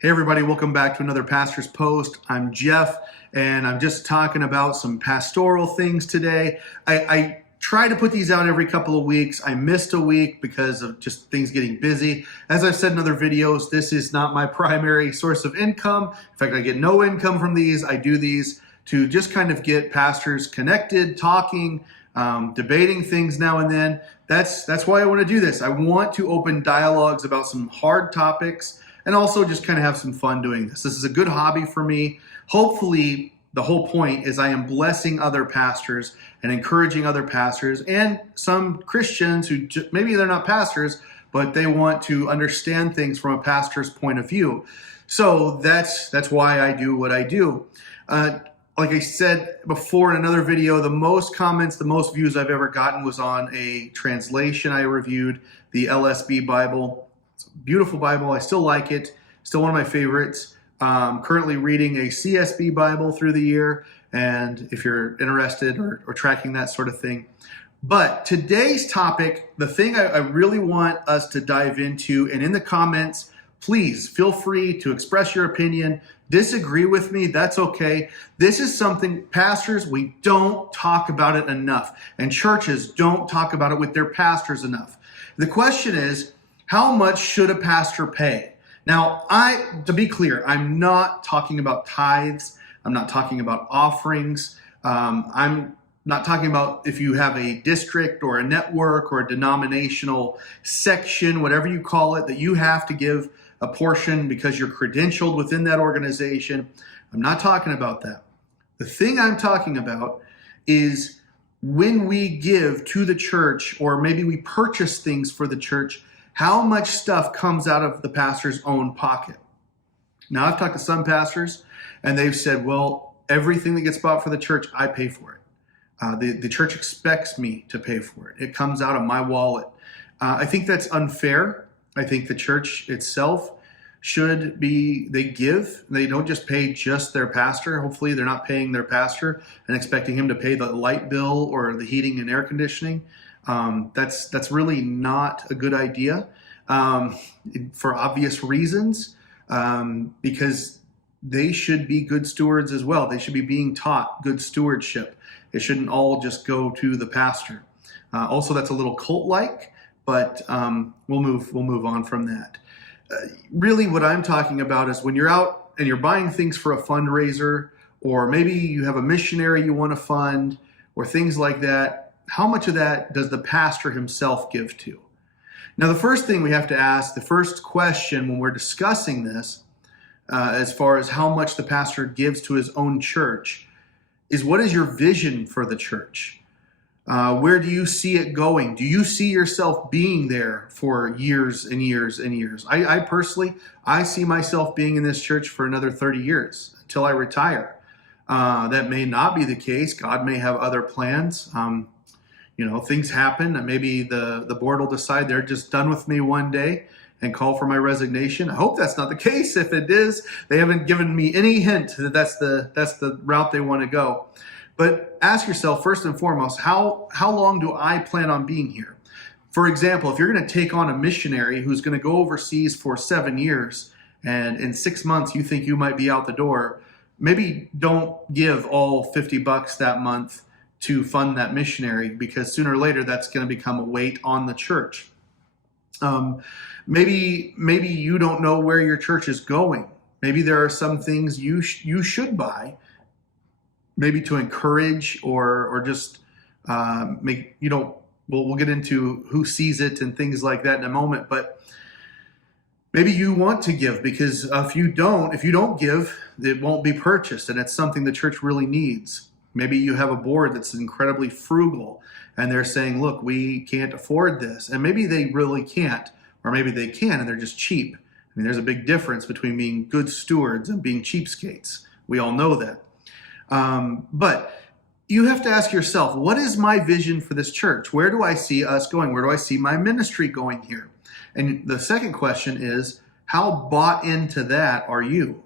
Hey everybody, welcome back to another Pastor's Post. I'm Jeff, and I'm just talking about some pastoral things today. I try to put these out every couple of weeks. I missed a week because of just things getting busy. As I've said in other videos, this is not my primary source of income. In fact, I get no income from these. I do these to just kind of get pastors connected, talking, debating things now and then. That's why I want to do this. I want to open dialogues about some hard topics and also just kind of have some fun doing this. This is a good hobby for me. Hopefully, the whole point is I am blessing other pastors and encouraging other pastors and some Christians who maybe they're not pastors, but they want to understand things from a pastor's point of view. So that's why I do what I do. Like I said before in another video, the most comments, the most views I've ever gotten was on a translation I reviewed, the LSB Bible. It's a beautiful Bible. I still like it. Still one of my favorites. Currently reading a CSB Bible through the year, and if you're interested or tracking that sort of thing. But today's topic, the thing I really want us to dive into, and in the comments, please feel free to express your opinion. Disagree with me, that's okay. This is something, pastors, we don't talk about it enough, and churches don't talk about it with their pastors enough. The question is, how much should a pastor pay? Now, to be clear, I'm not talking about tithes. I'm not talking about offerings. I'm not talking about if you have a district or a network or a denominational section, whatever you call it, that you have to give a portion because you're credentialed within that organization. I'm not talking about that. The thing I'm talking about is when we give to the church, or maybe we purchase things for the church, how much stuff comes out of the pastor's own pocket. Now, I've talked to some pastors, and they've said, well, everything that gets bought for the church, I pay for it. The church expects me to pay for it. It comes out of my wallet. I think that's unfair. I think the church itself should be, they give. They don't just pay just their pastor. Hopefully, they're not paying their pastor and expecting him to pay the light bill or the heating and air conditioning. That's really not a good idea for obvious reasons, because they should be good stewards as well. They should be being taught good stewardship. It shouldn't all just go to the pastor. Also, that's a little cult-like, but we'll move on from that. Really, what I'm talking about is when you're out and you're buying things for a fundraiser, or maybe you have a missionary you want to fund, or things like that. How much of that does the pastor himself give to? Now, the first thing we have to ask, the first question when we're discussing this, as far as how much the pastor gives to his own church, is what is your vision for the church? Where do you see it going? Do you see yourself being there for years and years and years? I personally, I see myself being in this church for another 30 years until I retire. That may not be the case. God may have other plans. Things happen, and maybe the board will decide they're just done with me one day and call for my resignation. I hope that's not the case. If it is, they haven't given me any hint that that's the route they want to go. But ask yourself, first and foremost, how long do I plan on being here? For example, if you're going to take on a missionary who's going to go overseas for 7 years, and in 6 months you think you might be out the door, maybe don't give all $50 that month to fund that missionary, because sooner or later that's going to become a weight on the church. Maybe you don't know where your church is going. Maybe there are some things you should buy, maybe to encourage or just make, we'll get into who sees it and things like that in a moment, but maybe you want to give, because if you don't give, it won't be purchased, and it's something the church really needs. Maybe you have a board that's incredibly frugal, and they're saying, look, we can't afford this. And maybe they really can't, or maybe they can, and they're just cheap. I mean, there's a big difference between being good stewards and being cheapskates. We all know that. But you have to ask yourself, what is my vision for this church? Where do I see us going? Where do I see my ministry going here? And the second question is, how bought into that are you?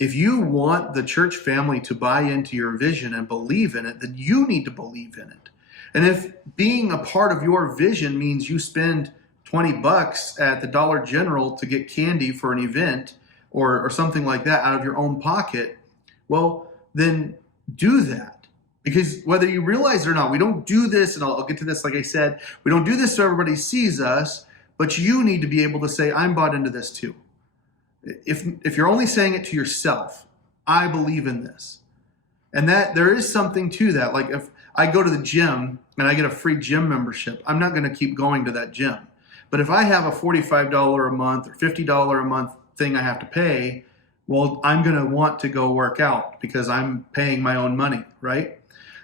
If you want the church family to buy into your vision and believe in it, then you need to believe in it. And if being a part of your vision means you spend $20 at the Dollar General to get candy for an event, or something like that out of your own pocket, well, then do that. Because whether you realize it or not, we don't do this, and I'll get to this, like I said, we don't do this so everybody sees us, but you need to be able to say, I'm bought into this too. If you're only saying it to yourself, I believe in this. And that there is something to that. Like if I go to the gym and I get a free gym membership, I'm not going to keep going to that gym. But if I have a $45 a month or $50 a month thing I have to pay, well, I'm going to want to go work out because I'm paying my own money, right?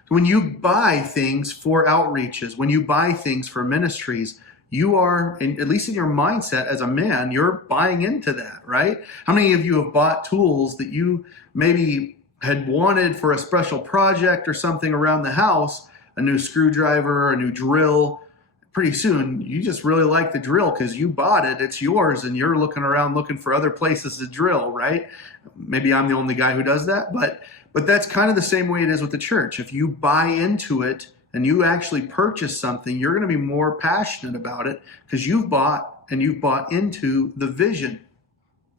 When you buy things for outreaches, when you buy things for ministries, you are, at least in your mindset as a man, you're buying into that, right? How many of you have bought tools that you maybe had wanted for a special project or something around the house, a new screwdriver, a new drill? Pretty soon, you just really like the drill because you bought it, it's yours, and you're looking around looking for other places to drill, right? Maybe I'm the only guy who does that, but that's kind of the same way it is with the church. If you buy into it, and you actually purchase something, you're going to be more passionate about it because you've bought into the vision.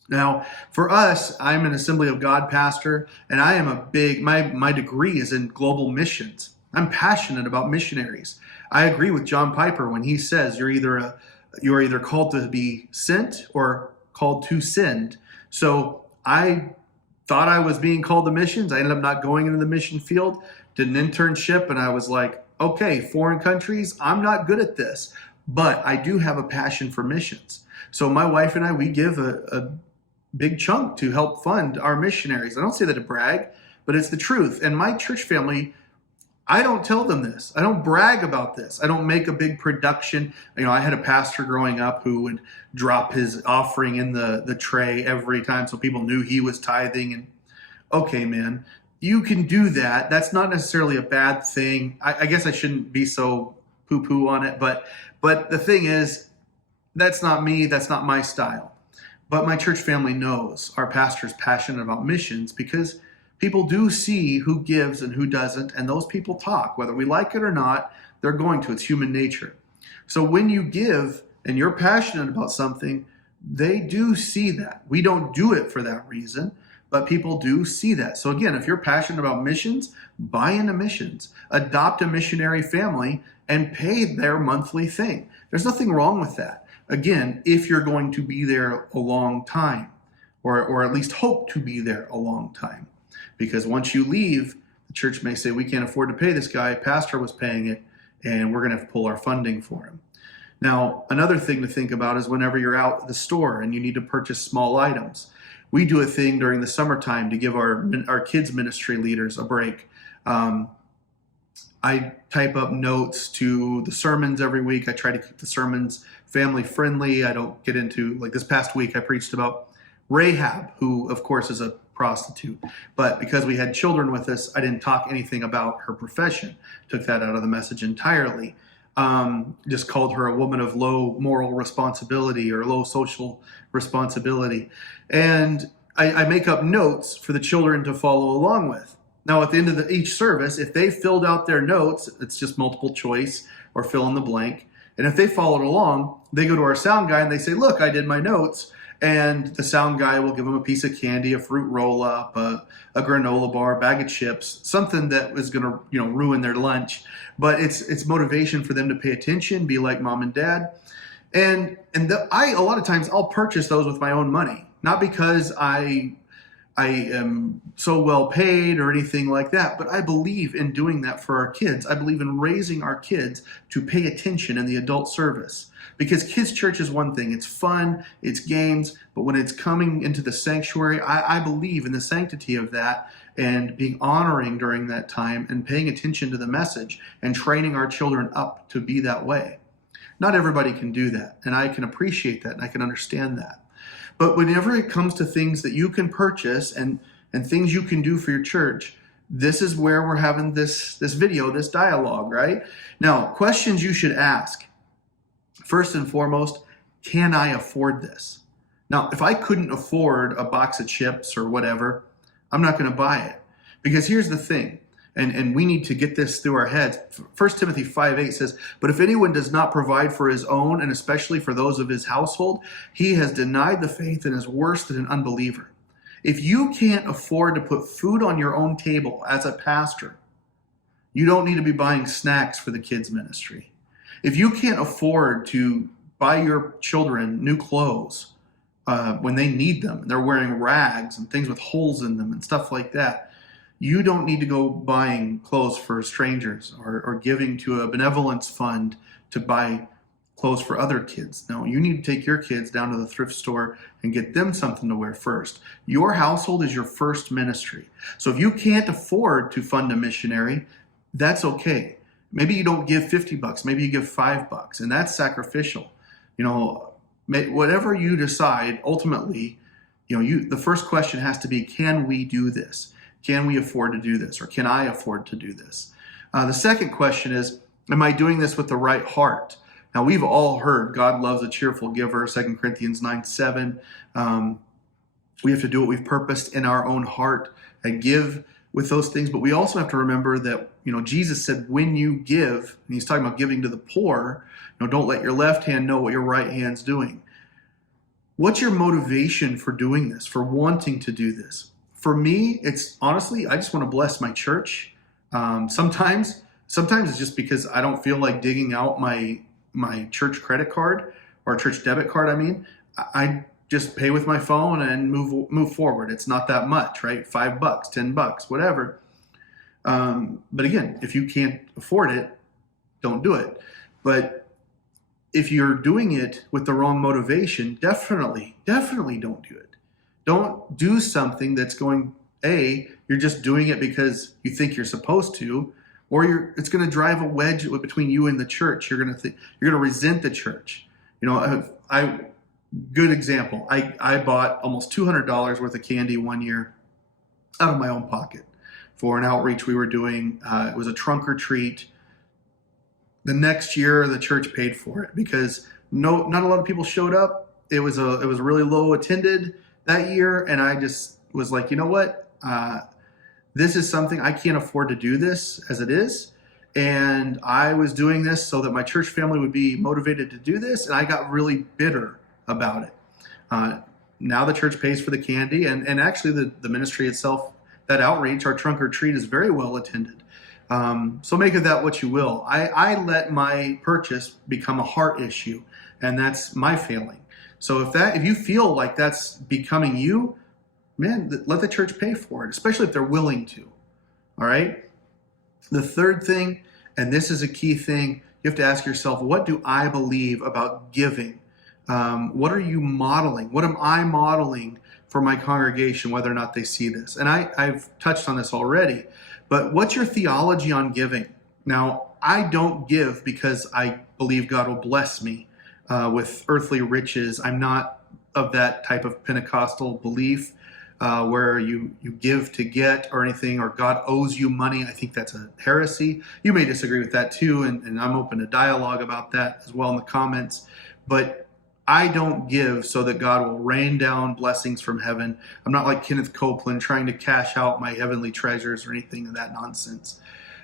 Now, for us, I'm an Assembly of God pastor, and I am my degree is in global missions. I'm passionate about missionaries. I agree with John Piper when he says you're either called to be sent or called to send. So I thought I was being called to missions. I ended up not going into the mission field, did an internship, and I was like, okay, foreign countries, I'm not good at this, but I do have a passion for missions. So my wife and I, we give a big chunk to help fund our missionaries. I don't say that to brag, but it's the truth. And my church family, I don't tell them this. I don't brag about this. I don't make a big production. I had a pastor growing up who would drop his offering in the tray every time so people knew he was tithing. And okay, man, you can do that. That's not necessarily a bad thing. I guess I shouldn't be so poo-poo on it, but the thing is, that's not me. That's not my style. But my church family knows our pastor's passionate about missions because people do see who gives and who doesn't, and those people talk. Whether we like it or not, they're going to. It's human nature. So when you give and you're passionate about something, they do see that. We don't do it for that reason, but people do see that. So again, if you're passionate about missions, buy into missions. Adopt a missionary family and pay their monthly thing. There's nothing wrong with that. Again, if you're going to be there a long time, or at least hope to be there a long time. Because once you leave, the church may say, we can't afford to pay this guy. Pastor was paying it, and we're going to have to pull our funding for him. Now, another thing to think about is whenever you're out at the store and you need to purchase small items. We do a thing during the summertime to give our kids ministry leaders a break. I type up notes to the sermons every week. I try to keep the sermons family friendly. I don't get into, like this past week, I preached about Rahab, who of course is a prostitute. But because we had children with us, I didn't talk anything about her profession. Took that out of the message entirely. Just called her a woman of low moral responsibility or low social responsibility. And I make up notes for the children to follow along with. Now, at the end of each service, if they filled out their notes, it's just multiple choice or fill in the blank. And if they followed along, they go to our sound guy and they say, look, I did my notes. And the sound guy will give them a piece of candy, a fruit roll-up, a granola bar, a bag of chips, something that is going to ruin their lunch. But it's motivation for them to pay attention, be like mom and dad. And a lot of times I'll purchase those with my own money, not because I am so well paid or anything like that, but I believe in doing that for our kids. I believe in raising our kids to pay attention in the adult service. Because kids' church is one thing. It's fun, it's games, but when it's coming into the sanctuary, I believe in the sanctity of that and being honoring during that time and paying attention to the message and training our children up to be that way. Not everybody can do that, and I can appreciate that and I can understand that. But whenever it comes to things that you can purchase and things you can do for your church, this is where we're having this video, this dialogue, right? Now, questions you should ask. First and foremost, can I afford this? Now, if I couldn't afford a box of chips or whatever, I'm not going to buy it. Because here's the thing. And we need to get this through our heads. 1 Timothy 5:8 says, "But if anyone does not provide for his own, and especially for those of his household, he has denied the faith and is worse than an unbeliever." If you can't afford to put food on your own table as a pastor, you don't need to be buying snacks for the kids' ministry. If you can't afford to buy your children new clothes when they need them, and they're wearing rags and things with holes in them and stuff like that, you don't need to go buying clothes for strangers or giving to a benevolence fund to buy clothes for other kids. No, you need to take your kids down to the thrift store and get them something to wear first. Your household is your first ministry. So if you can't afford to fund a missionary, that's okay. Maybe you don't give $50, maybe you give $5, and that's sacrificial. Whatever you decide, ultimately, the first question has to be, can we do this? Can we afford to do this? Or can I afford to do this? The second question is, am I doing this with the right heart? Now, we've all heard God loves a cheerful giver, 2 Corinthians 9:7. We have to do what we've purposed in our own heart and give with those things. But we also have to remember that, Jesus said, when you give, and he's talking about giving to the poor, don't let your left hand know what your right hand's doing. What's your motivation for doing this, for wanting to do this? For me, it's honestly, I just want to bless my church. Sometimes it's just because I don't feel like digging out my church credit card or church debit card. I just pay with my phone and move forward. It's not that much, right? $5, $10, whatever. But again, if you can't afford it, don't do it. But if you're doing it with the wrong motivation, definitely don't do it. Don't do something that's you're just doing it because you think you're supposed to, or it's going to drive a wedge between you and the church. You're going to resent the church. Good example. I bought almost $200 worth of candy one year out of my own pocket for an outreach we were doing. It was a trunk or treat. The next year, the church paid for it because not a lot of people showed up. It was really low attended that year, and I just was like, you know what? This is something I can't afford to do this as it is. And I was doing this so that my church family would be motivated to do this, and I got really bitter about it. Now the church pays for the candy, and actually the ministry itself, that outreach, our trunk or treat, is very well attended. So make of that what you will. I let my purchase become a heart issue, and that's my failing. So if you feel like that's becoming you, man, let the church pay for it, especially if they're willing to. All right. The third thing, and this is a key thing, you have to ask yourself, what do I believe about giving? What are you modeling? What am I modeling for my congregation, whether or not they see this? And I've touched on this already, but what's your theology on giving? Now, I don't give because I believe God will bless me with earthly riches. I'm not of that type of Pentecostal belief where you give to get or anything, or God owes you money. I think that's a heresy. You may disagree with that too, and I'm open to dialogue about that as well in the comments. But I don't give so that God will rain down blessings from heaven. I'm not like Kenneth Copeland trying to cash out my heavenly treasures or anything of that nonsense.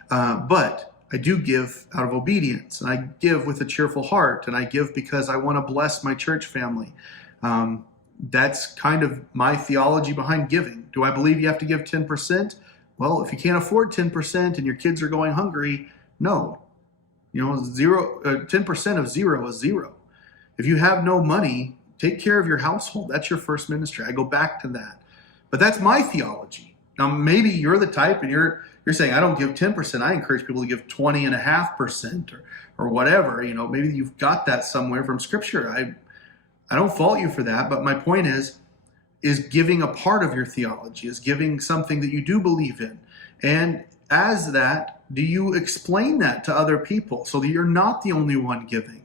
But I do give out of obedience, and I give with a cheerful heart, and I give because I want to bless my church family. That's kind of my theology behind giving. Do I believe you have to give 10%? Well, if you can't afford 10% and your kids are going hungry, no. 10% of zero is zero. If you have no money, take care of your household. That's your first ministry. I go back to that. But that's my theology. Now, maybe you're the type and you're saying, I don't give 10%. I encourage people to give 20.5% or whatever. Maybe you've got that somewhere from Scripture. I don't fault you for that. But my point is giving a part of your theology, is giving something that you do believe in. And as that, do you explain that to other people so that you're not the only one giving?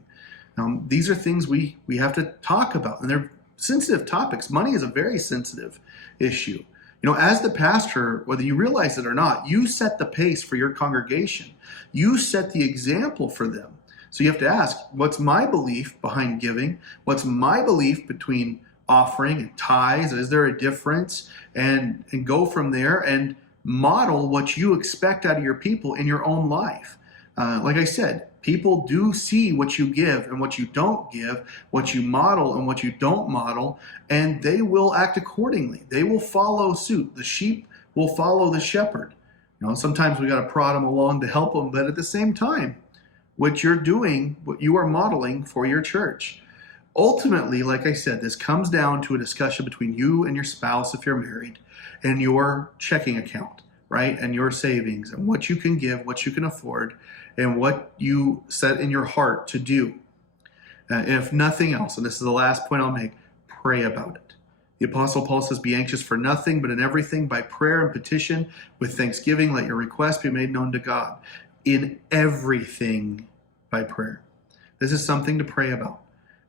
These are things we have to talk about, and they're sensitive topics. Money is a very sensitive issue. As the pastor, whether you realize it or not, you set the pace for your congregation. You set the example for them. So you have to ask, what's my belief behind giving? What's my belief between offering and tithes? Is there a difference? And go from there and model what you expect out of your people in your own life. Like I said, people do see what you give and what you don't give, what you model and what you don't model, and they will act accordingly. They will follow suit. The sheep will follow the shepherd. Sometimes we got to prod them along to help them, but at the same time, what you're doing, what you are modeling for your church. Ultimately, like I said, this comes down to a discussion between you and your spouse if you're married, and your checking account, right? And your savings, and what you can give, what you can afford, and what you set in your heart to do. If nothing else, and this is the last point I'll make, pray about it. The Apostle Paul says, be anxious for nothing, but in everything by prayer and petition with thanksgiving, let your requests be made known to God. In everything by prayer. This is something to pray about.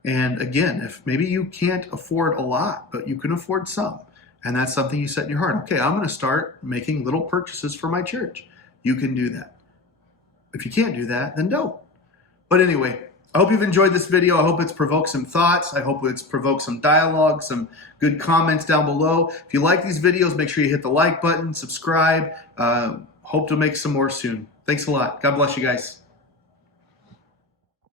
And again, if maybe you can't afford a lot, but you can afford some, and that's something you set in your heart. Okay, I'm going to start making little purchases for my church. You can do that. If you can't do that, then don't. But anyway, I hope you've enjoyed this video. I hope it's provoked some thoughts. I hope it's provoked some dialogue, some good comments down below. If you like these videos, make sure you hit the like button, subscribe. Hope to make some more soon. Thanks a lot. God bless you guys.